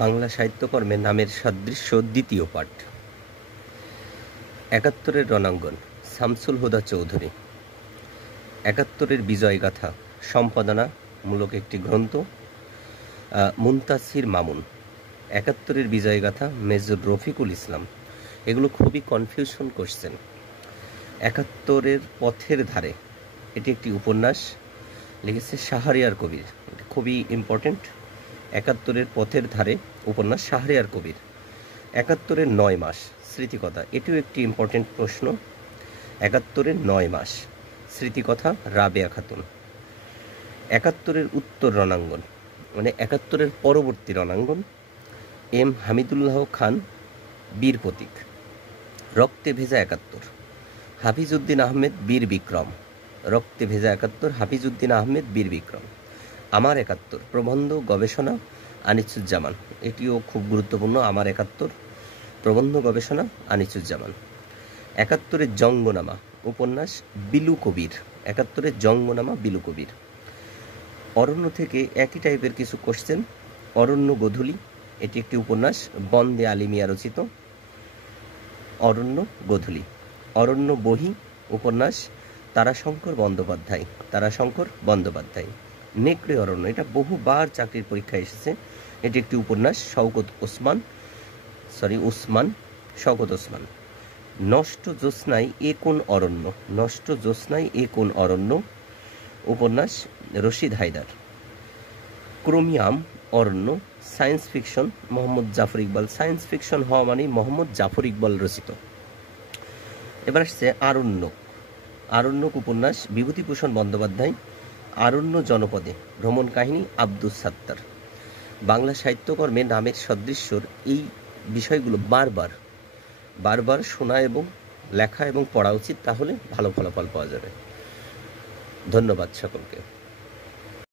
বাংলা সাহিত্যকর্মে নামের সাদৃশ্য দ্বিতীয় পাঠ। ৭১-এর রণাঙ্গন, শামসুল হুদা চৌধুরী। ৭১-এর বিজয়গাথা সম্পাদনামূলক একটি গ্রন্থ, মুনতাসির মামুন। ৭১-এর বিজয়গাথা, মেজর রফিকুল ইসলাম। এগুলো খুবই কনফিউশন কোশ্চেন। ৭১-এর পথের ধারে, এটি একটি উপন্যাস, লিখেছে শাহরিয়ার কবির। খুবই ইম্পর্টেন্ট। ৭১-এর পথের ধারে উপন্যাস, শাহরিয়ার কবির। ৭১-এর ৯ মাস, স্মৃতিকথা। এটিও একটি ইম্পর্টেন্ট প্রশ্ন। ৭১-এর ৯ মাস, স্মৃতিকথা, রাবেয়া খাতুন। ৭১-এর উত্তর রণাঙ্গন, মানে ৭১-এর পরবর্তী রণাঙ্গন, এম হামিদুল্লাহ খান, বীর প্রতীক। রক্তে ভেজা ৭১, হাফিজউদ্দিন আহমেদ, বীর বিক্রম। রক্তে ভেজা ৭১, হাফিজউদ্দিন আহমেদ, বীর বিক্রম। আমার ৭১, প্রবন্ধ গবেষণা, আনিসুজ্জামান। এটিও খুব গুরুত্বপূর্ণ। আমার ৭১, প্রবন্ধ গবেষণা, আনিসুজ্জামান। ৭১-এর জঙ্গনামা, উপন্যাস, বিলু কবির। ৭১-এর জঙ্গনামা, বিলু কবির। অরণ্য থেকে একই টাইপের কিছু কোশ্চেন। অরণ্য গোধূলি, এটি একটি উপন্যাস, বন্দে আলী মিয়া রচিত। অরণ্য গোধূলি। অরণ্য বহি, উপন্যাস, তারাশঙ্কর বন্দ্যোপাধ্যায়। তারাশঙ্কর বন্দ্যোপাধ্যায়। নেকড়ে অরণ্য, এটা বহুবার চাকরির পরীক্ষায় এসেছে। এটি একটি উপন্যাস, শওকত ওসমান। নষ্ট জ্যোৎস্নায় এ কোন অরণ্য। নষ্ট জ্যোৎস্নায় এ কোন অরণ্য, উপন্যাস, রশিদ হায়দার। ক্রোমিয়াম অরণ্য, science fiction, Mohammad Zafar Iqbal. Science fiction হওয়া মানে মোহাম্মদ জাফর ইকবাল রচিত। এবার আসছে আরণ্যক। আরণ্যক উপন্যাস, বিভূতিভূষণ বন্দ্যোপাধ্যায়। আরণ্য জনপদে, ভ্রমণ কাহিনী, আব্দুস সাত্তার। বাংলা সাহিত্যকর্মে নামের সদৃশ্যর এই বিষয়গুলো বারবার শোনা এবং লেখা এবং পড়া উচিত, তাহলে ভালো ফলাফল পাওয়া যাবে। ধন্যবাদ সকলকে।